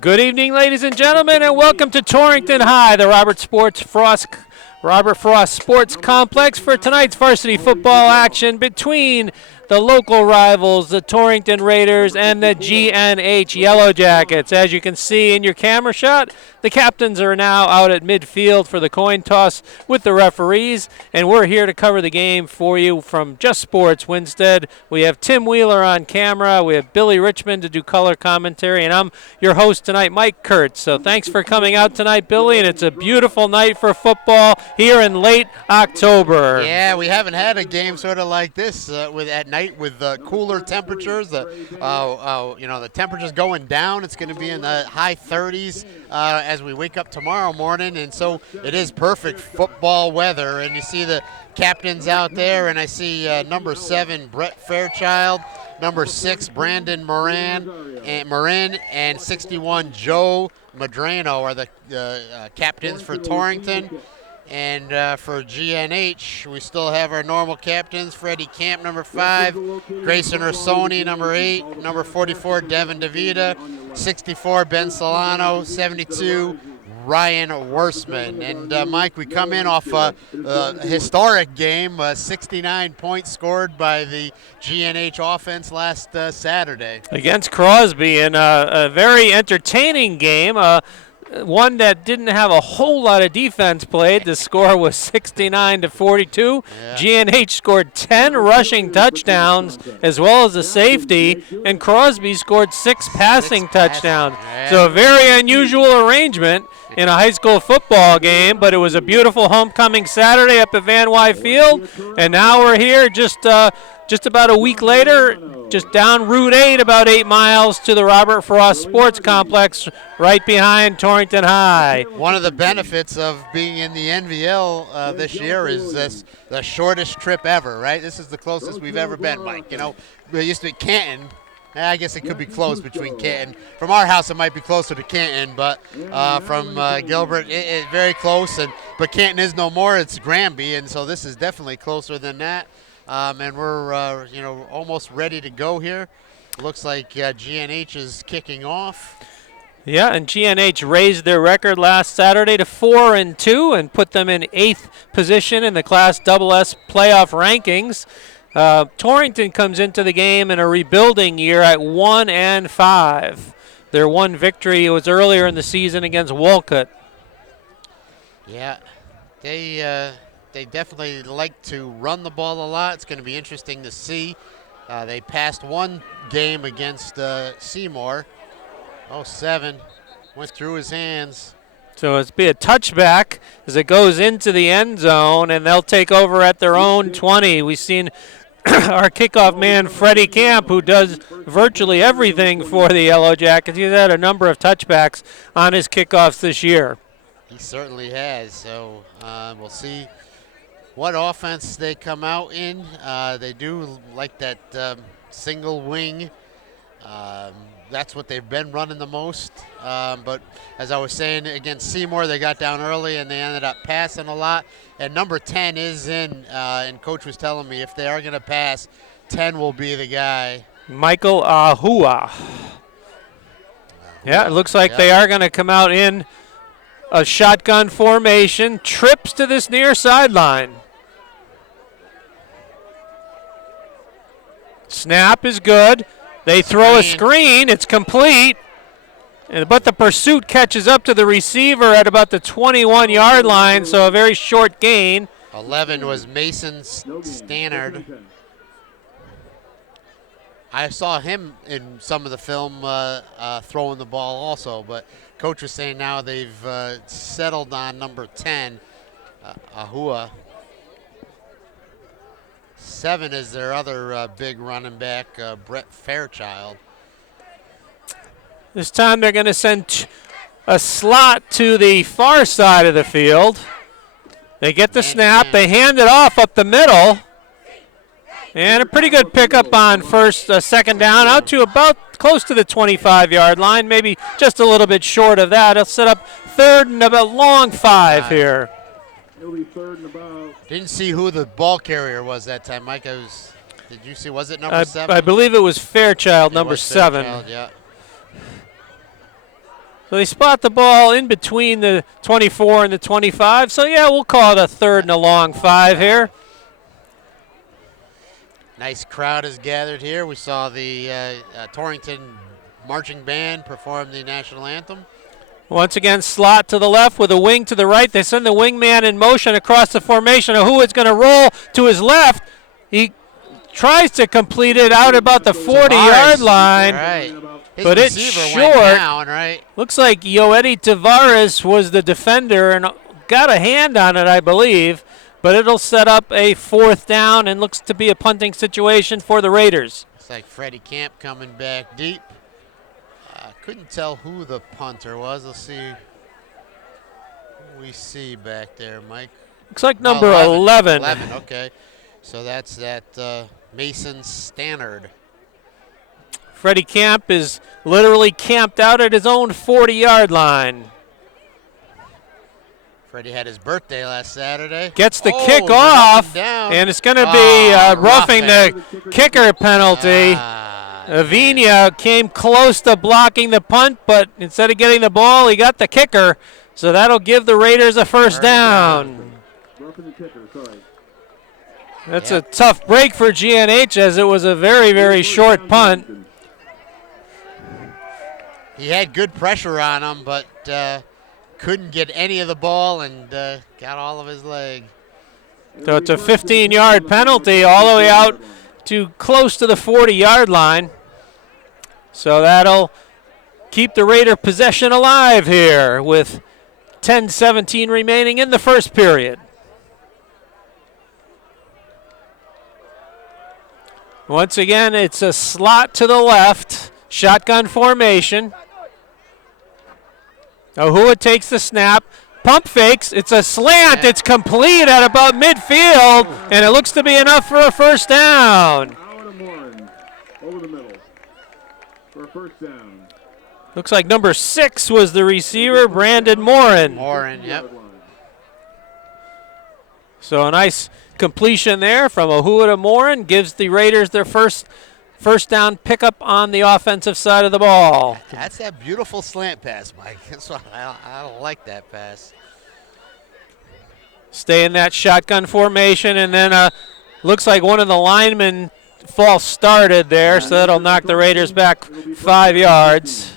Good evening, ladies and gentlemen, and welcome to Torrington High, the Robert Frost Sports Complex for tonight's varsity football action between the local rivals, the Torrington Raiders and the GNH Yellow Jackets. As you can see in your camera shot, the captains are now out at midfield for the coin toss with the referees, and we're here to cover the game for you from Just Sports Winstead. We have Tim Wheeler on camera, we have Billy Richmond to do color commentary, and I'm your host tonight, Mike Kurtz. So thanks for coming out tonight, Billy, and it's a beautiful night for football here in late October. Yeah, we haven't had a game sort of like this at night with cooler temperatures. The temperatures going down. It's going to be in the high 30s as we wake up tomorrow morning, and so it is perfect football weather. And you see the captains out there, and I see number 7 Brett Fairchild, number 6 Brandon Marin, and 61 Joe Madrano are the captains for Torrington. And for GNH, we still have our normal captains, Freddie Camp, number 5, Grayson Ursoni, number 8, number 44, Devin DeVita, 64, Ben Solano, 72, Ryan Wursman. And, Mike, we come in off a historic game, 69 points scored by the GNH offense last Saturday. Against Crosby in a very entertaining game. One that didn't have a whole lot of defense played. The score was 69-42. Yeah. GNH scored 10 rushing touchdowns as well as a safety, and Crosby scored 6 passing touchdowns. Yeah. So a very unusual arrangement in a high school football game, but it was a beautiful homecoming Saturday up at Van Wy Field, and now we're here just about a week later, just down Route 8, about 8 miles to the Robert Frost Sports Complex, right behind Torrington High. One of the benefits of being in the NVL this year is the shortest trip ever, right? This is the closest we've ever been, Mike. You know, we used to be Canton. I guess it could be close between Canton. From our house, it might be closer to Canton, but from Gilbert, it's very close. But Canton is no more. It's Granby, and so this is definitely closer than that. And we're almost ready to go here. Looks like GNH is kicking off. Yeah, and GNH raised their record last Saturday to 4-2 and put them in 8th position in the Class SS playoff rankings. Torrington comes into the game in a rebuilding year at 1-5. Their one victory was earlier in the season against Wolcott. Yeah, they definitely like to run the ball a lot. It's going to be interesting to see. They passed one game against Seymour. 7 went through his hands. So it's be a touchback as it goes into the end zone, and they'll take over at their own 20. We've seen our kickoff man, Freddie Camp, who does virtually everything for the Yellow Jackets. He's had a number of touchbacks on his kickoffs this year. He certainly has. So we'll see what offense they come out in. They do like that single wing. That's what they've been running the most. But as I was saying, against Seymour, they got down early and they ended up passing a lot. And number 10 is in, and Coach was telling me if they are going to pass, 10 will be the guy. Michael Ahua. Yeah, it looks like they are going to come out in a shotgun formation. Trips to this near sideline. Snap is good. They throw a screen. It's complete. But the pursuit catches up to the receiver at about the 21-yard line, so a very short gain. 11 was Mason Stannard. I saw him in some of the film throwing the ball also, but Coach was saying now they've settled on number 10, Ahua. 7 is their other big running back, Brett Fairchild. This time they're going to send a slot to the far side of the field. They get the snap. They hand it off up the middle. And a pretty good pickup on second down, out to about close to the 25-yard line, maybe just a little bit short of that. It'll set up 3rd and about long 5 here. It'll be 3rd and about. Didn't see who the ball carrier was that time, Mike. Did you see? Was it number 7? I believe it was Fairchild, number 7. Fairchild, yeah. So they spot the ball in between the 24 and the 25. So, yeah, we'll call it a 3rd and a long 5 here. Nice crowd is gathered here. We saw the Torrington marching band perform the national anthem. Once again, slot to the left with a wing to the right. They send the wingman in motion across the formation. Who is going to roll to his left. He tries to complete it out about the 40-yard line. Right. But it's short. Went down, right? Looks like Yoedi Tavares was the defender and got a hand on it, I believe. But it'll set up a 4th down and looks to be a punting situation for the Raiders. Looks like Freddie Camp coming back deep. Couldn't tell who the punter was. Let's see who we see back there, Mike. Looks like number 11. 11, okay. So that's that Mason Stannard. Freddie Camp is literally camped out at his own 40-yard line. Freddie had his birthday last Saturday. Gets the kick off, and it's going to be roughing the kicker penalty. Avina came close to blocking the punt, but instead of getting the ball, he got the kicker. So that'll give the Raiders a 1st down. That's a tough break for GNH, as it was a very, very short punt. He had good pressure on him, but couldn't get any of the ball and got all of his leg. So it's a 15-yard penalty all the way out to close to the 40-yard line. So that'll keep the Raider possession alive here with 10:17 remaining in the first period. Once again, it's a slot to the left, shotgun formation. Ahua takes the snap, pump fakes, it's a slant, it's complete at about midfield, and it looks to be enough for a 1st down. Over the middle for a 1st down. Looks like number 6 was the receiver, Brandon Morin. Morin, yep. So a nice completion there from Ahua to Morin gives the Raiders their first down pickup on the offensive side of the ball. That's that beautiful slant pass, Mike. That's why I like that pass. Stay in that shotgun formation, and then looks like one of the linemen false started there, so that'll knock the Raiders back 5 yards.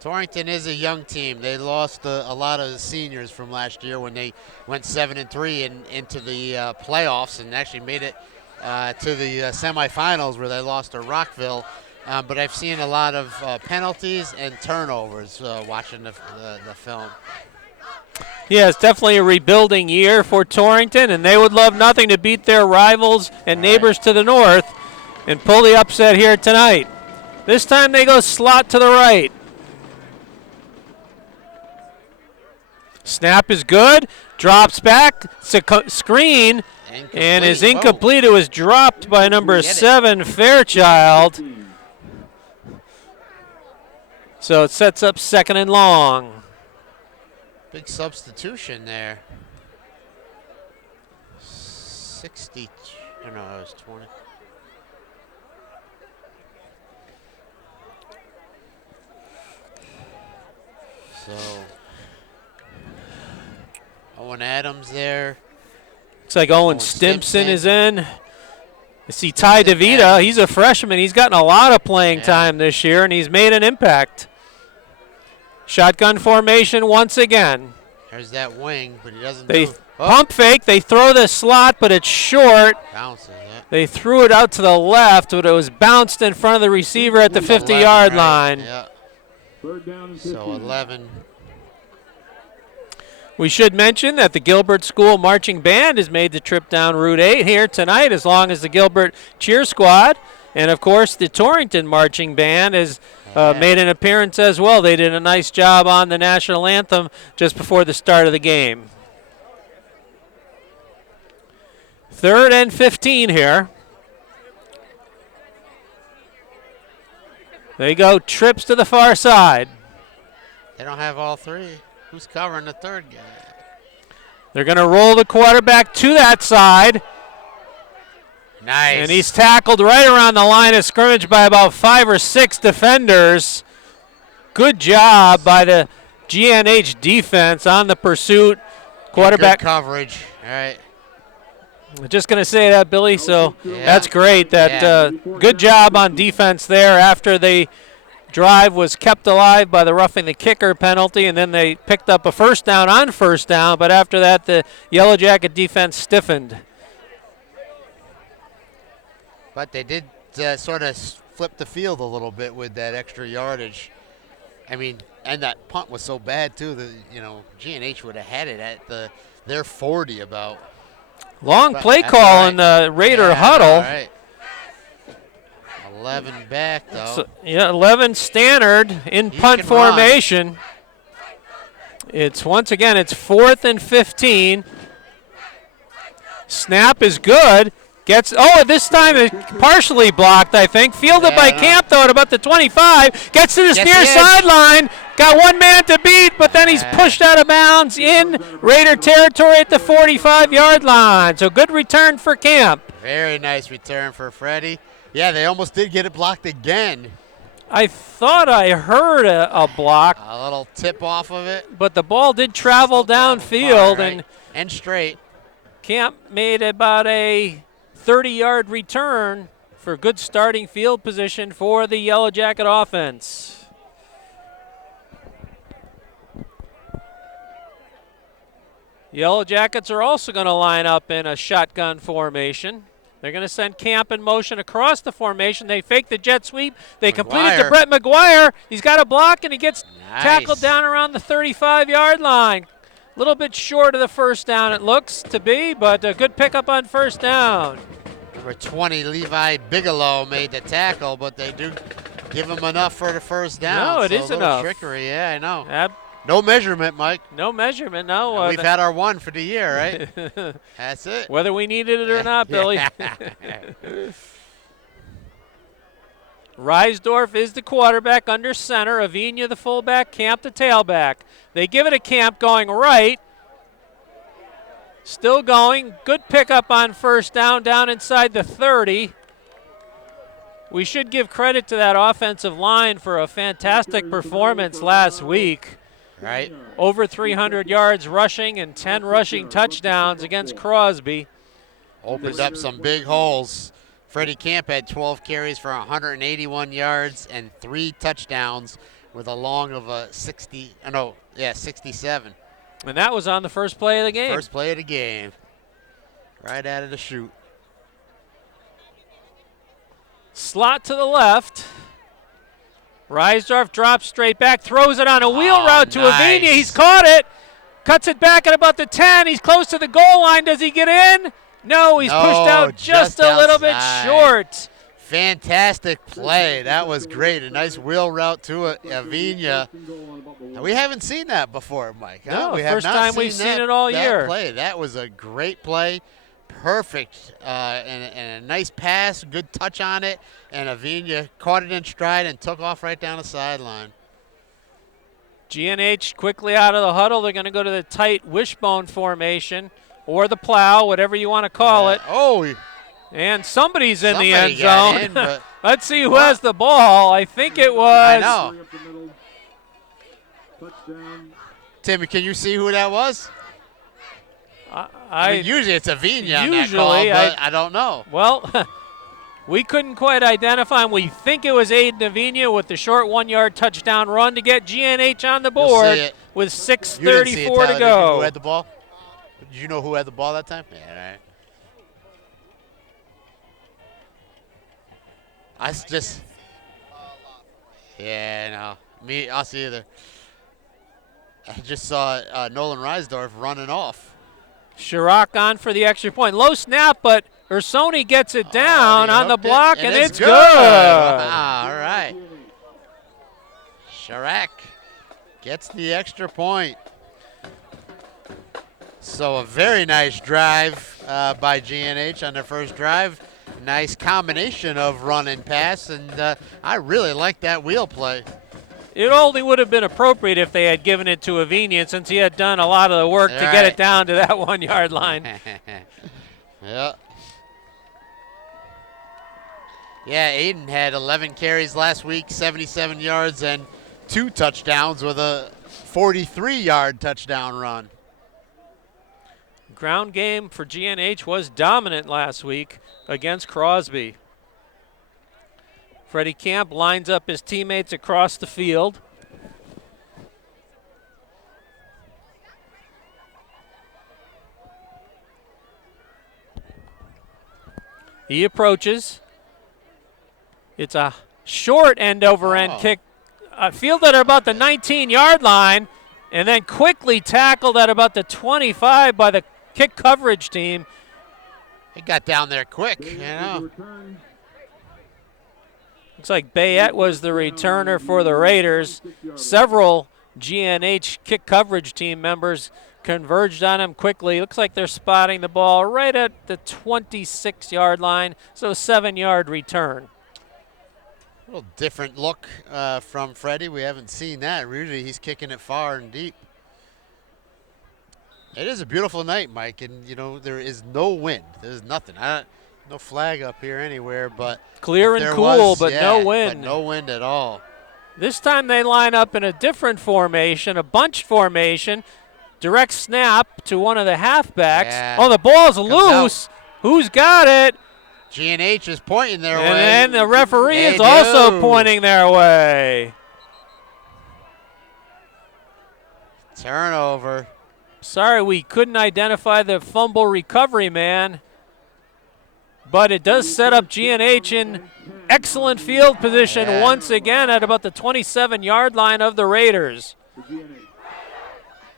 Torrington is a young team. They lost a lot of the seniors from last year when they went 7-3 and into the playoffs and actually made it to the semifinals where they lost to Rockville. But I've seen a lot of penalties and turnovers watching the film. Yeah, it's definitely a rebuilding year for Torrington, and they would love nothing to beat their rivals and neighbors to the north and pull the upset here tonight. This time they go slot to the right. Snap is good, drops back, screen, and is incomplete. It was dropped by number 7, Fairchild. So it sets up 2nd and long. Big substitution there. 60, no, it was 20. So, Owen Adams there. Looks like Owen Stimson is in. I see Ty DeVita. He's a freshman. He's gotten a lot of playing time this year, and he's made an impact. Shotgun formation once again. There's that wing, but he doesn't pump fake. They throw the slot, but it's short. Bounces, yeah. They threw it out to the left, but it was bounced in front of the receiver at the 50-yard line. Yeah. So 11. We should mention that the Gilbert School Marching Band has made the trip down Route 8 here tonight, as long as the Gilbert Cheer Squad. And, of course, the Torrington Marching Band has made an appearance as well. They did a nice job on the national anthem just before the start of the game. 3rd and 15 here. They go trips to the far side. They don't have all three. Who's covering the 3rd guy? They're going to roll the quarterback to that side. Nice. And he's tackled right around the line of scrimmage by about 5 or 6 defenders. good job by the GNH defense on the pursuit. Quarterback good coverage. All right. I'm just going to say that, Billy, so Yeah. that's great. Good job on defense there after the drive was kept alive by the roughing the kicker penalty, and then they picked up a first down on first down, but after that the Yellow Jacket defense stiffened. But they did sort of flip the field a little bit with that extra yardage. I mean, and that punt was so bad, too, that, GNH would have had it at their 40 about. Long play call in the Raider huddle. All right. 11 back, though. So, 11 Stannard in punt formation. It's 4th and 15. Snap is good. This time it's partially blocked, I think. Fielded by Camp, though, at about the 25. Gets to the near sideline. Got one man to beat, but then he's pushed out of bounds in Raider territory at the 45-yard line. So good return for Camp. Very nice return for Freddie. Yeah, they almost did get it blocked again. I thought I heard a block. A little tip off of it. But the ball did travel downfield. And straight. Camp made about a 30-yard return for good starting field position for the Yellow Jacket offense. Yellow Jackets are also going to line up in a shotgun formation. They're going to send Camp in motion across the formation. They fake the jet sweep. They complete it to Brett McGuire. He's got a block, and he gets tackled down around the 35-yard line. A little bit short of the first down, it looks to be, but a good pickup on first down. Number 20, Levi Bigelow, made the tackle, but they do give him enough for the first down. No, it is enough. Trickery, yeah, I know. No measurement, Mike. No measurement, no. We've had our one for the year, right? That's it. Whether we needed it or not, Billy. Reisdorf is the quarterback under center. Avina the fullback, Camp the tailback. They give it a Camp going right. Still going. Good pickup on first down inside the 30. We should give credit to that offensive line for a fantastic performance last week. Right. Over 300 yards rushing and 10 rushing touchdowns against Crosby. Opened up some big holes. Freddie Camp had 12 carries for 181 yards and 3 touchdowns with a long of 67. And that was on the first play of the game. First play of the game. Right out of the chute. Slot to the left. Reisdorf drops straight back, throws it on a wheel route to Avina. He's caught it. Cuts it back at about the 10. He's close to the goal line. Does he get in? No, he's pushed out just a little bit short. Fantastic play. That was great. A nice wheel route to Avina. We haven't seen that before, Mike. No, we have first not time we've seen it all year. Play. That was a great play. Perfect. And a nice pass. Good touch on it. And Avina caught it in stride and took off right down the sideline. GNH quickly out of the huddle. They're going to go to the tight wishbone formation or the plow, whatever you want to call it. Oh, and somebody's in the end zone. Let's see who has the ball. I think it was. I know. Timmy, can you see who that was? I mean, usually it's Avina on that call, but I don't know. Well, we couldn't quite identify him. We think it was Aiden Avina with the short 1-yard touchdown run to get GNH on the board with 6:34 to go. Who had the ball? Did you know who had the ball that time? Yeah, all right. Us either. I just saw Nolan Reisdorf running off. Chirac on for the extra point. Low snap, but Ursoni gets it down on the block, and it's good. Wow, all right. Chirac gets the extra point. So a very nice drive by GNH on their first drive. Nice combination of run and pass, and I really like that wheel play. It only would have been appropriate if they had given it to Avina, since he had done a lot of the work to get it down to that 1-yard line. Yeah. Yeah, Aiden had 11 carries last week, 77 yards, and 2 touchdowns with a 43-yard touchdown run. Ground game for GNH was dominant last week against Crosby. Freddie Camp lines up his teammates across the field. He approaches. It's a short end-over-end kick, fielded at about the 19-yard line, and then quickly tackled at about the 25 by the kick coverage team. He got down there quick, you know. Looks like Bayette was the returner for the Raiders. Several GNH kick coverage team members converged on him quickly. Looks like they're spotting the ball right at the 26-yard line, so 7-yard return. A little different look from Freddie. We haven't seen that. Usually he's kicking it far and deep. It is a beautiful night, Mike, and, you know, there is no wind. There's nothing. No flag up here anywhere, but clear and cool, but no wind. But no wind at all. This time they line up in a different formation, a bunched formation. Direct snap to one of the halfbacks. Yeah. Oh, the ball's loose. Who's got it? GNH is pointing their way. And then the referee is also pointing their way. Turnover. Sorry, we couldn't identify the fumble recovery man, but it does set up GNH in excellent field position once again at about the 27-yard line of the Raiders.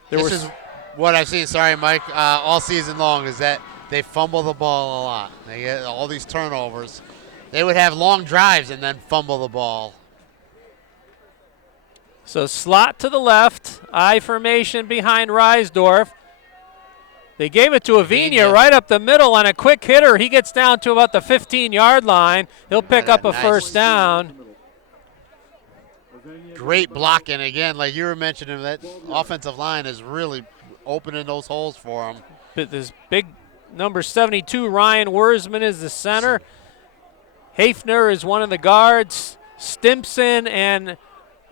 This is what I've seen, sorry, Mike, all season long, is that they fumble the ball a lot. They get all these turnovers. They would have long drives and then fumble the ball. So slot to the left, I formation behind Reisdorf. They gave it to Avina right up the middle on a quick hitter. He gets down to about the 15-yard line. He'll pick up a first down. Great blocking again, like you were mentioning. That offensive line is really opening those holes for him. But this big number 72, Ryan Wurzman, is the center. Hafner is one of the guards. Stimpson and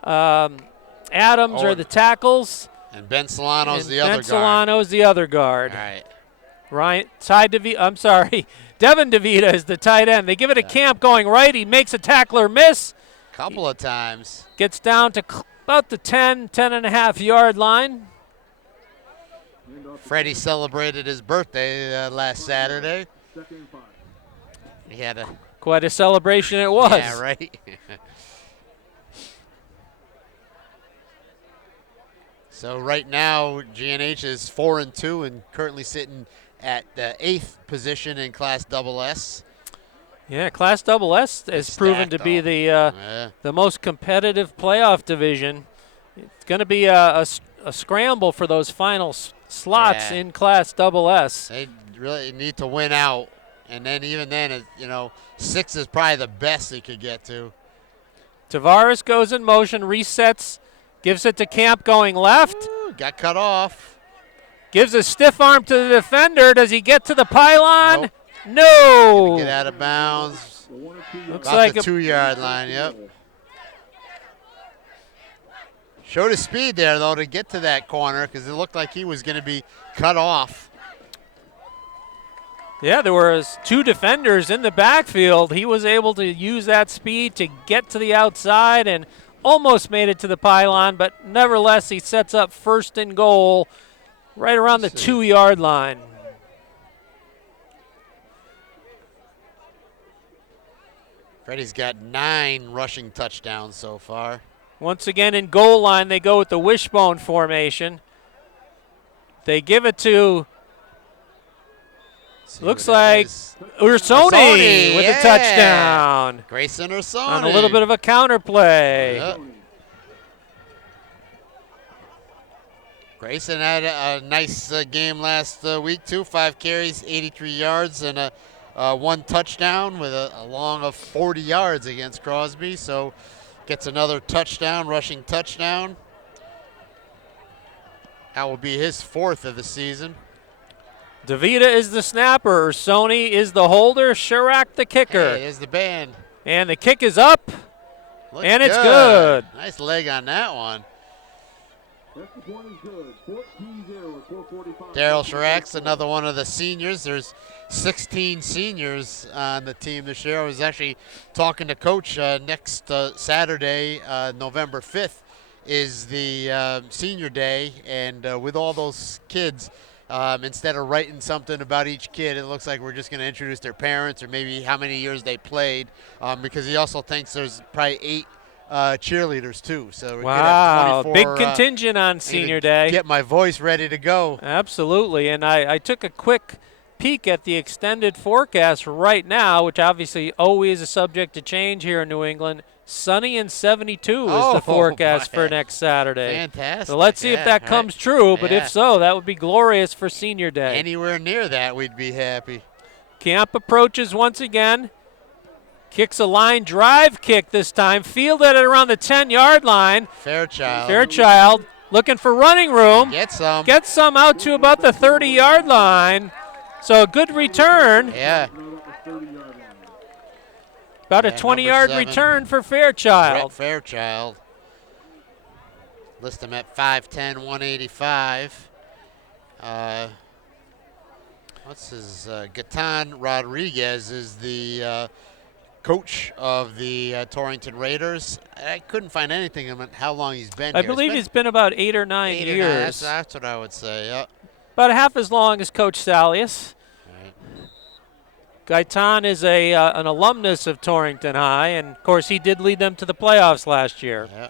Adams are the tackles. And Ben Solano's the other guard. Ben Solano's the other guard. All right. Devin DeVita is the tight end. They give it to Camp going right. He makes a tackler miss. Couple of times. Gets down to about the 10.5-yard line. Freddie celebrated his birthday last Saturday. He had quite a celebration it was. Yeah, right. So right now, GNH is 4-2 and currently sitting at the 8th position in Class SS. Yeah, Class SS has proven to be the most competitive playoff division. It's going to be a scramble for those final slots in Class SS. They really need to win out, and then even then, 6 is probably the best they could get to. Tavares goes in motion, resets, gives it to Camp going left. Ooh, got cut off. Gives a stiff arm to the defender. Does he get to the pylon? Nope. No. Get out of bounds. Looks about like the 2-yard line, yep. Showed his speed there, though, to get to that corner because it looked like he was going to be cut off. Yeah, there was 2 defenders in the backfield. He was able to use that speed to get to the outside and almost made it to the pylon, but nevertheless, he sets up 1st and goal right around the 2-yard line. Freddie's got 9 rushing touchdowns so far. Once again in goal line, they go with the wishbone formation. They give it to, looks like, Ursoni with a touchdown. Grayson Ursoni. On a little bit of a counterplay. Yep. Grayson had a nice game last week, too. 5 carries, 83 yards, and 1 touchdown with a long of 40 yards against Crosby. So gets another touchdown, rushing touchdown. That will be his 4th of the season. DeVita is the snapper. Ursoni is the holder. Chirac the kicker. Hey, there's the band. And the kick is up. Looks and it's good. Nice leg on that one. Extra point is good. 14-0 with 4:45. Daryl Chirac, another one of the seniors. There's 16 seniors on the team this year. I was actually talking to Coach next Saturday, November 5th, is the senior day, and with all those kids, instead of writing something about each kid, it looks like we're just going to introduce their parents or maybe how many years they played, because he also thinks there's probably 8 cheerleaders too. So we could have 24, big contingent on senior day. Get my voice ready to go. Absolutely, and I took a quick peek at the extended forecast right now, which obviously always is subject to change here in New England. Sunny and 72 is the forecast for next Saturday. Fantastic. So let's see if that comes true, but if so, that would be glorious for senior day. Anywhere near that, we'd be happy. Camp approaches once again. Kicks a line drive kick this time. Fielded at around the 10-yard line. Fairchild looking for running room. Get some. Gets some out to about the 30-yard line. So a good return. Yeah. About a 20-yard return for Fairchild. Fairchild. List him at 5'10", 185. What's his? Gatan Rodriguez is the coach of the Torrington Raiders. I couldn't find anything on how long he's been here. I believe it's been about 8 or 9 years. That's what I would say, yeah. About half as long as Coach Salius. Right. Gaitan is an alumnus of Torrington High, and, of course, he did lead them to the playoffs last year. Yeah.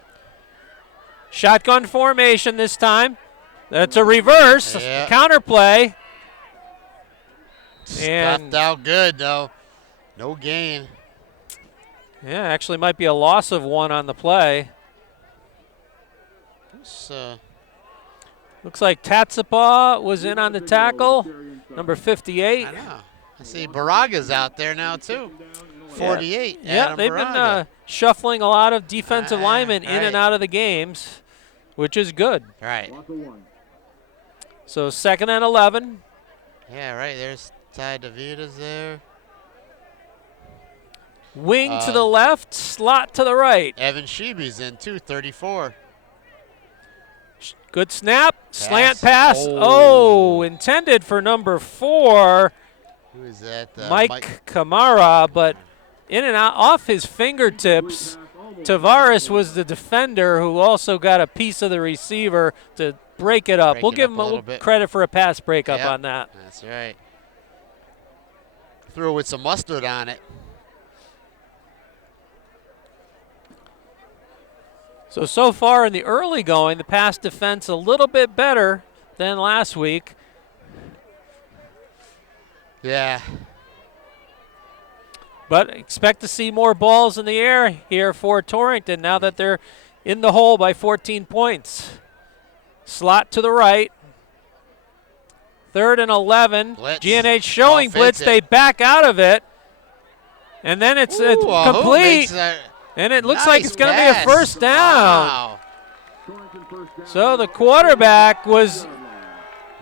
Shotgun formation this time. That's a reverse, counterplay. Stuffed out good, though. No gain. Yeah, actually might be a loss of 1 on the play. Looks like Tatsapa was in on the tackle, number 58. I know. I see Baraga's out there now, too. 48. Yeah, they've been shuffling a lot of defensive linemen in and out of the games, which is good. Right. So 2nd and 11. Yeah, right. There's Ty DeVita's there. Wing to the left, slot to the right. Evan Sheeby's in, too, 34. Good snap, slant pass. Oh, intended for number 4. Who is that? Mike Kamara, but in and out, off his fingertips. Tavares was the defender who also got a piece of the receiver to break it up. We'll give him a little credit for a pass breakup on that. That's right. Threw it with some mustard on it. So far in the early going, the pass defense a little bit better than last week. Yeah. But expect to see more balls in the air here for Torrington now that they're in the hole by 14 points. Slot to the right. 3rd and 11. Blitz. GNH showing blitz. They back out of it. And then it's complete. And it looks like it's going to be a first down. Wow. So the quarterback was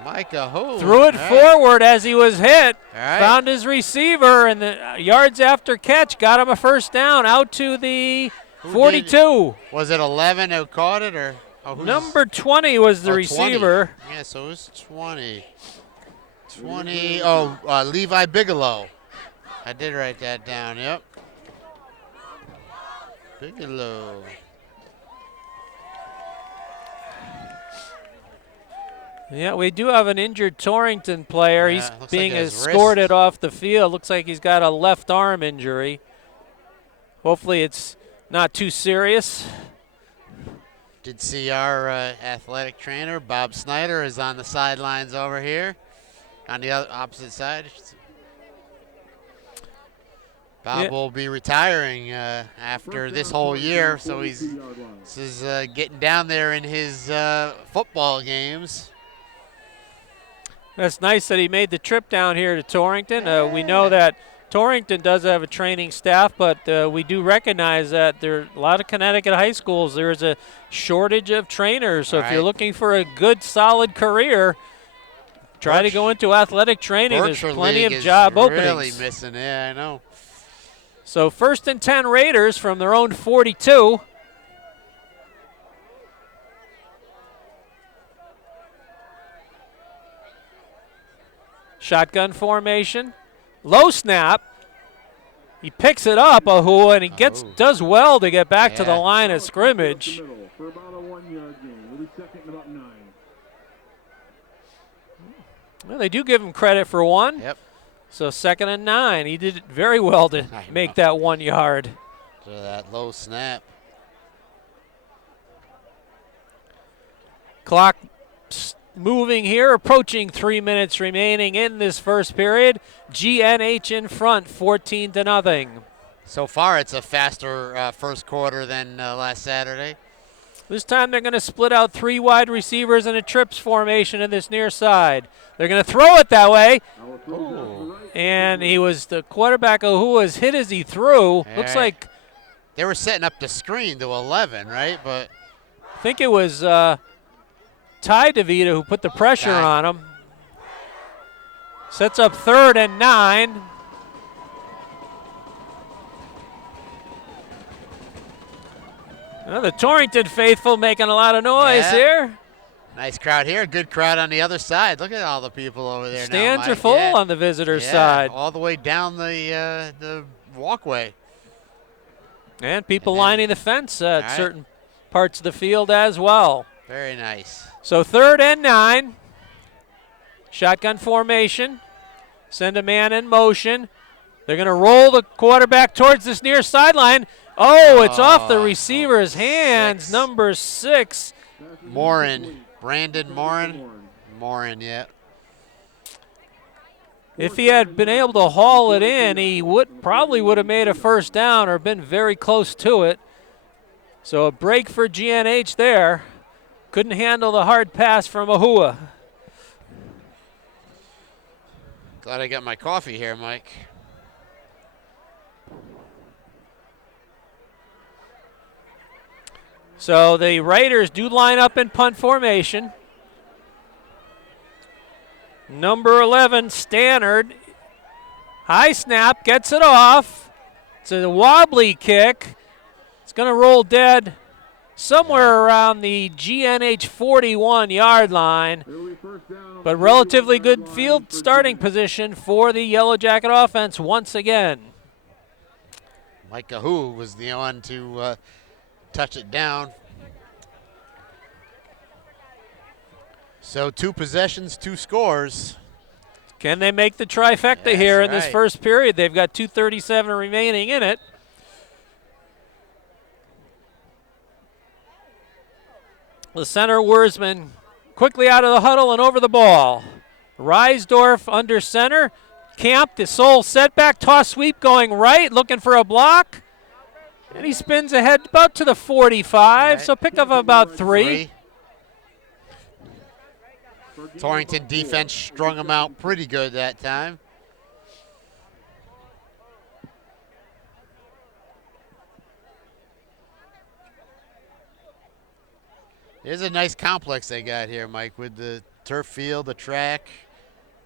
threw it forward as he was hit, found his receiver, and the yards after catch got him a first down out to the 42. Was it 11 who caught it? Or number 20 was the receiver. 20. Yeah, so it was 20. 20, Levi Bigelow. I did write that down, yep. Bigelow. Yeah, we do have an injured Torrington player. He's being escorted wrist. off the field. Looks like he's got a left arm injury. Hopefully it's not too serious. Did see our athletic trainer, Bob Snyder, is on the sidelines over here on the opposite side. Bob will be retiring after this whole year, so he's getting down there in his football games. That's nice that he made the trip down here to Torrington. We know that Torrington does have a training staff, but we do recognize that there are a lot of Connecticut high schools. There is a shortage of trainers, so if you're looking for a good, solid career, try to go into athletic training. There's plenty of job openings. Really missing, yeah, I know. So 1st and 10 Raiders from their own 42. Shotgun formation. Low snap. He picks it up, Ahua, and he does well to get back to the line of scrimmage. For about a 1-yard gain. It'll be 2nd and about 9. Well, they do give him credit for one. Yep. So 2nd and 9. He did very well to make that 1 yard. So that low snap. Clock moving here, approaching 3 minutes remaining in this first period. GNH in front, 14-0. So far, it's a faster first quarter than last Saturday. This time they're going to split out 3 wide receivers in a trips formation in this near side. They're going to throw it that way. And the quarterback who was hit as he threw. Looks like they were setting up the screen to 11, right? But I think it was Ty DeVita who put the pressure on him. Sets up 3rd and 9. Well, the Torrington faithful making a lot of noise here. Nice crowd here. Good crowd on the other side. Look at all the people over there. Stands are full on the visitor side. All the way down the walkway. And people lining the fence at certain parts of the field as well. Very nice. So 3rd and 9. Shotgun formation. Send a man in motion. They're going to roll the quarterback towards this near sideline. Oh, it's off the receiver's hands. Number 6. Morin. Brandon Morin. Morin, yeah. If he had been able to haul it in, he probably would have made a first down or been very close to it. So a break for GNH there. Couldn't handle the hard pass from Ahua. Glad I got my coffee here, Mike. So the Raiders do line up in punt formation. Number 11, Stannard. High snap, gets it off. It's a wobbly kick. It's going to roll dead somewhere around the GNH 41-yard line. But relatively good field starting position for the Yellow Jacket offense once again. Mike Ahua was the one to touch it down. So 2 possessions, 2 scores. Can they make the trifecta here in this first period? They've got 2:37 remaining in it. The center Wurzman quickly out of the huddle and over the ball. Reisdorf under center. Camp, the sole setback, toss sweep going right, looking for a block. And he spins ahead about to the 45, so pick up about 3. Torrington defense strung him out pretty good that time. There's a nice complex they got here, Mike, with the turf field, the track,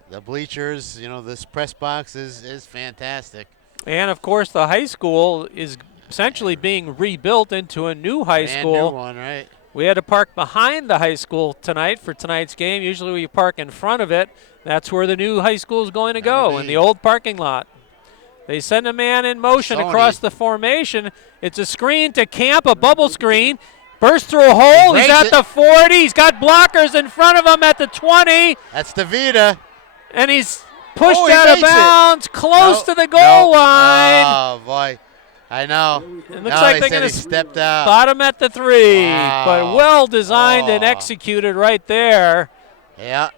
the bleachers. You know, this press box is fantastic. And, of course, the high school is essentially being rebuilt into a new high school. New one, right? We had to park behind the high school tonight for tonight's game. Usually we park in front of it. That's where the new high school is going to go, in the old parking lot. They send a man in motion across the formation. It's a screen to Camp, a bubble screen. Bursts through a hole. He's at the 40. He's got blockers in front of him at the 20. That's DeVita. And he's pushed out of bounds, close to the goal line. Oh, boy. I know. It looks like they're going to step out. Bottom at the 3. Wow. But well designed and executed right there. Yeah.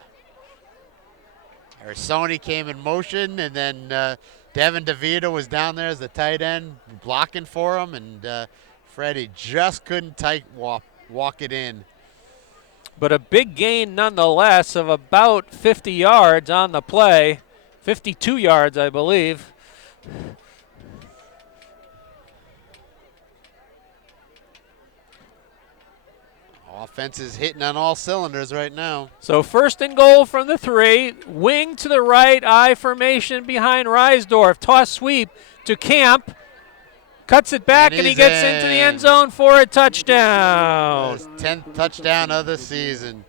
Arsoni came in motion, and then Devin DeVita was down there as the tight end blocking for him, and Freddie just couldn't walk it in. But a big gain nonetheless of about 50 yards on the play. 52 yards, I believe. Offense is hitting on all cylinders right now. So 1st and goal from the 3. Wing to the right, I formation behind Reisdorf. Toss sweep to Camp. Cuts it back, and he he's gets into the end zone for a touchdown. His 10th touchdown of the season.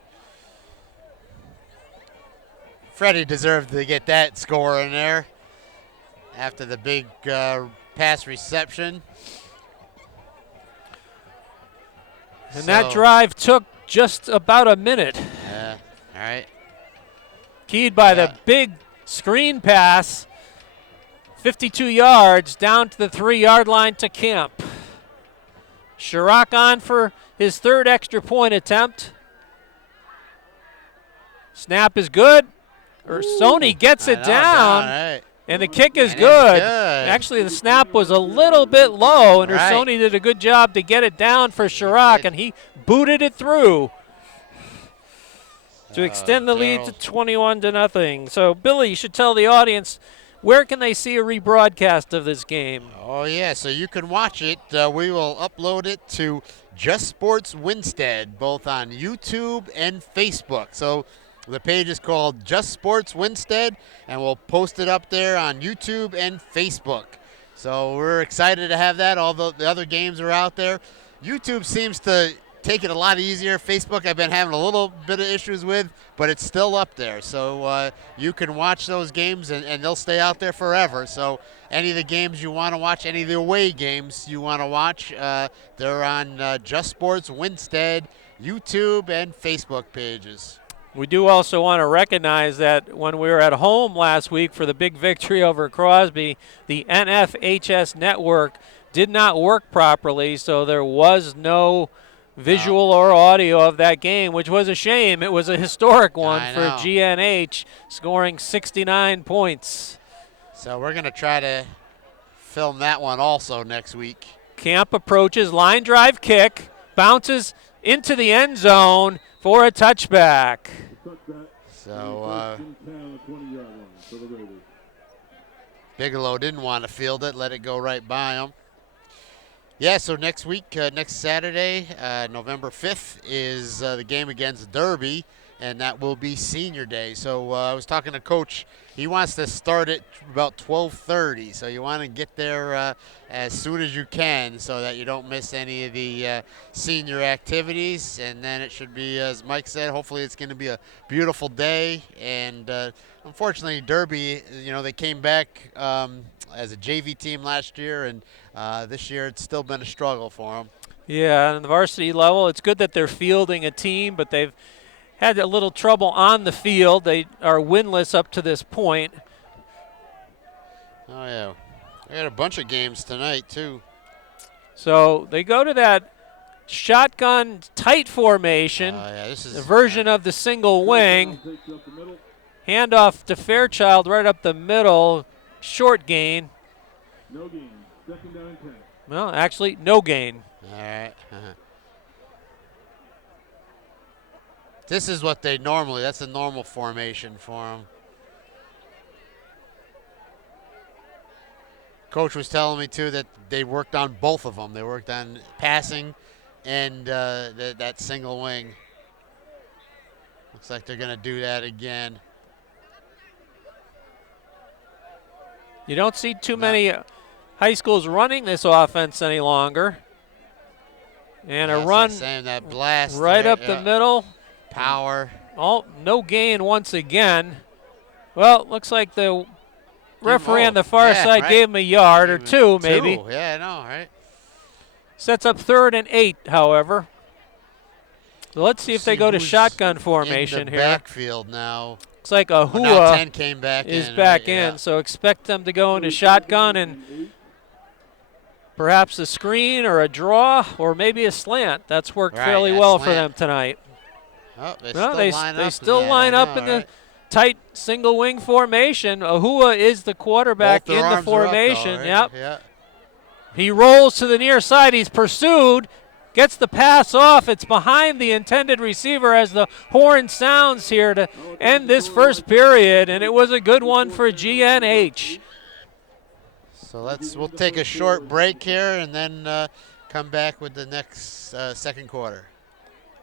Freddie deserved to get that score in there after the big pass reception. And that drive took just about a minute. Yeah, all right. Keyed by the big screen pass, 52 yards down to the 3-yard line to Camp. Chirac on for his 3rd extra point attempt. Snap is good. Ursoni gets it down. Right. And the kick is good. Actually, the snap was a little bit low, and Ursoni did a good job to get it down for Chirac, and he booted it through to extend the lead to 21-0. So, Billy, you should tell the audience, where can they see a rebroadcast of this game? Oh, yeah, so you can watch it. We will upload it to Just Sports Winstead, both on YouTube and Facebook. So the page is called Just Sports Winstead, and we'll post it up there on YouTube and Facebook. So we're excited to have that. All the other games are out there. YouTube seems to take it a lot easier. Facebook I've been having a little bit of issues with, but it's still up there. So you can watch those games, and they'll stay out there forever. So any of the games you want to watch, any of the away games you want to watch, they're on Just Sports Winstead, YouTube, and Facebook pages. We do also want to recognize that when we were at home last week for the big victory over Crosby, the NFHS network did not work properly, so there was no visual or audio of that game, which was a shame. It was a historic one for GNH, scoring 69 points. So we're going to try to film that one also next week. Camp approaches, line drive kick, bounces into the end zone for a touchback. So Bigelow didn't want to field it, let it go right by him. Yeah, so next week, next Saturday, November 5th, is the game against Derby, and that will be senior day. So I was talking to Coach. He wants to start at about 12:30, so you want to get there as soon as you can so that you don't miss any of the senior activities. And then it should be, as Mike said, hopefully it's going to be a beautiful day. And unfortunately, Derby, they came back as a JV team last year, and this year it's still been a struggle for them. Yeah, on the varsity level, it's good that they're fielding a team, but they've had a little trouble on the field. They are winless up to this point. Oh, yeah. They had a bunch of games tonight, too. So they go to that shotgun tight formation, this is a version of the single wing. Handoff to Fairchild right up the middle. Short gain. No gain. 2nd down and 10. Well, actually, no gain. All right. This is what they normally, that's a normal formation for them. Coach was telling me, too, that they worked on both of them. They worked on passing and that single wing. Looks like they're going to do that again. You don't see too many high schools running this offense any longer. And a run that blast right up the middle. Power. Oh, no gain once again. Well, looks like the referee on the far side gave him a yard or two, maybe. Yeah, I know, right? Sets up 3rd and 8, however. So let's see if they go to shotgun formation in the here. Backfield now. Looks like Ahua now 10 came back is in, back right? in, Yeah. so expect them to go into shotgun and perhaps a screen or a draw or maybe a slant. That's worked fairly well for them tonight. Oh, They still line up in the tight single wing formation. Ahua is the quarterback in the formation. Up, though, right? Yep. He rolls to the near side. He's pursued. Gets the pass off. It's behind the intended receiver as the horn sounds here to end this first period, and it was a good one for GNH. So we'll take a short break here and then come back with the next second quarter.